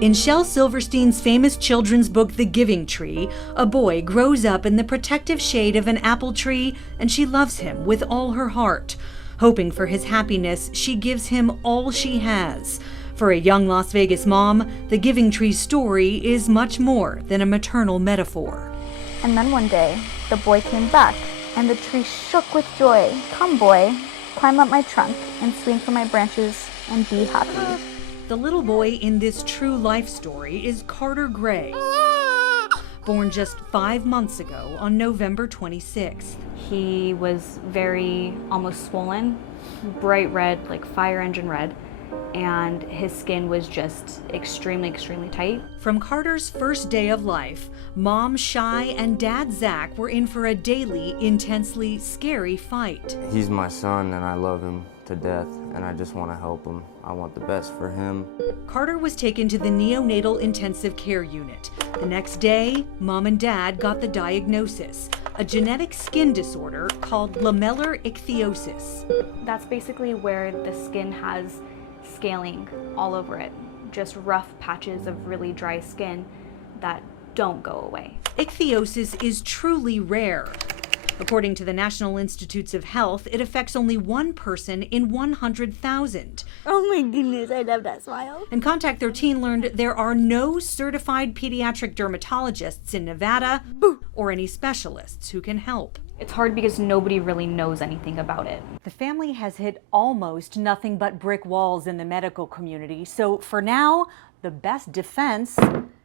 In Shel Silverstein's famous children's book, The Giving Tree, a boy grows up in the protective shade of an apple tree, and she loves him with all her heart. Hoping for his happiness, she gives him all she has. For a young Las Vegas mom, The Giving Tree's story is much more than a maternal metaphor. And then one day, the boy came back, and the tree shook with joy. "Come, boy, climb up my trunk and swing from my branches and be happy." The little boy in this true life story is Carter Gray, born just 5 months ago on November 26th. He was very almost swollen, bright red, like fire engine red, and his skin was just extremely tight. From Carter's first day of life, Mom Shy and Dad Zach were in for a daily, intensely scary fight. He's my son and I love him to death, and I just want to help him. I want the best for him. Carter was taken to the neonatal intensive care unit. The next day, Mom and Dad got the diagnosis, a genetic skin disorder called lamellar ichthyosis. That's basically where the skin has scaling all over it, just rough patches of really dry skin that don't go away. Ichthyosis is truly rare. According to the National Institutes of Health, it affects only 1 person in 100,000. Oh my goodness, I love that smile. And Contact 13 learned there are no certified pediatric dermatologists in Nevada or any specialists who can help. It's hard because nobody really knows anything about it. The family has hit almost nothing but brick walls in the medical community, so for now, the best defense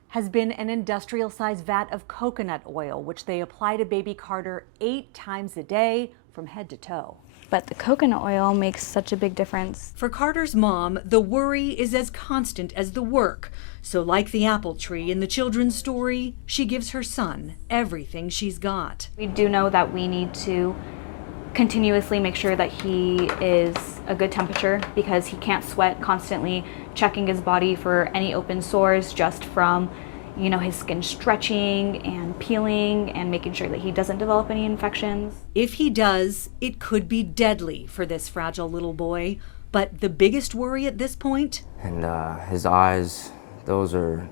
has been an industrial-sized vat of coconut oil, which they apply to baby Carter 8 times a day from head to toe. But the coconut oil makes such a big difference. For Carter's mom, the worry is as constant as the work. So like the apple tree in the children's story, she gives her son everything she's got. We do know that we need to continuously make sure that he is a good temperature because he can't sweat, constantly checking his body for any open sores just from his skin stretching and peeling and making sure that he doesn't develop any infections. If he does, it could be deadly for this fragile little boy. But the biggest worry at this point? And his eyes, those are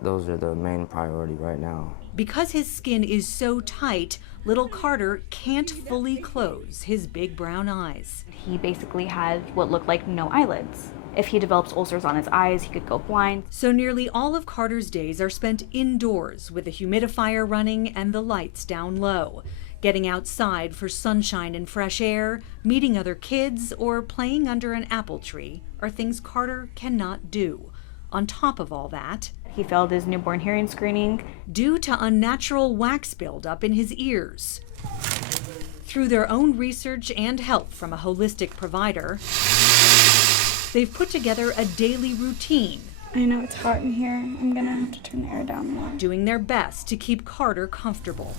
the main priority right now. Because his skin is so tight, little Carter can't fully close his big brown eyes. He basically had what looked like no eyelids. If he develops ulcers on his eyes, he could go blind. So nearly all of Carter's days are spent indoors with a humidifier running and the lights down low. Getting outside for sunshine and fresh air, meeting other kids, or playing under an apple tree are things Carter cannot do. On top of all that, he failed his newborn hearing screening due to unnatural wax buildup in his ears. Through their own research and help from a holistic provider, they've put together a daily routine. I know it's hot in here. I'm gonna have to turn the air down more. Doing their best to keep Carter comfortable.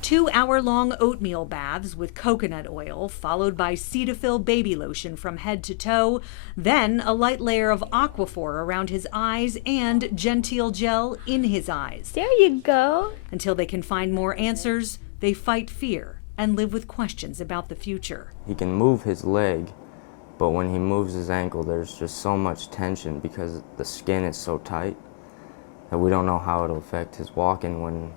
2-hour-long oatmeal baths with coconut oil, followed by Cetaphil baby lotion from head to toe, then a light layer of Aquaphor around his eyes and Genteel gel in his eyes. There you go. Until they can find more answers, they fight fear and live with questions about the future. He can move his leg, but when he moves his ankle, there's just so much tension because the skin is so tight that we don't know how it'll affect his walking when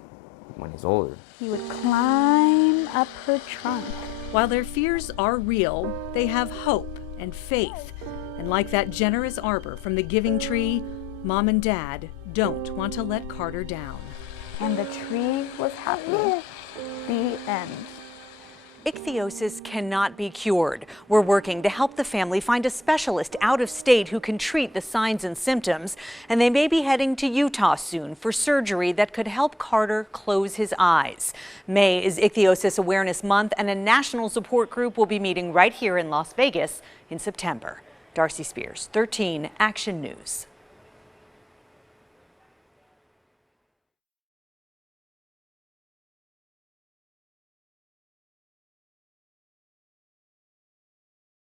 he's older. He would climb up her trunk. While their fears are real, they have hope and faith. And like that generous arbor from the Giving Tree, Mom and Dad don't want to let Carter down. And the tree was happy. The end. Ichthyosis cannot be cured. We're working to help the family find a specialist out of state who can treat the signs and symptoms, and they may be heading to Utah soon for surgery that could help Carter close his eyes. May is Ichthyosis Awareness Month, and a national support group will be meeting right here in Las Vegas in September. Darcy Spears, 13 Action News.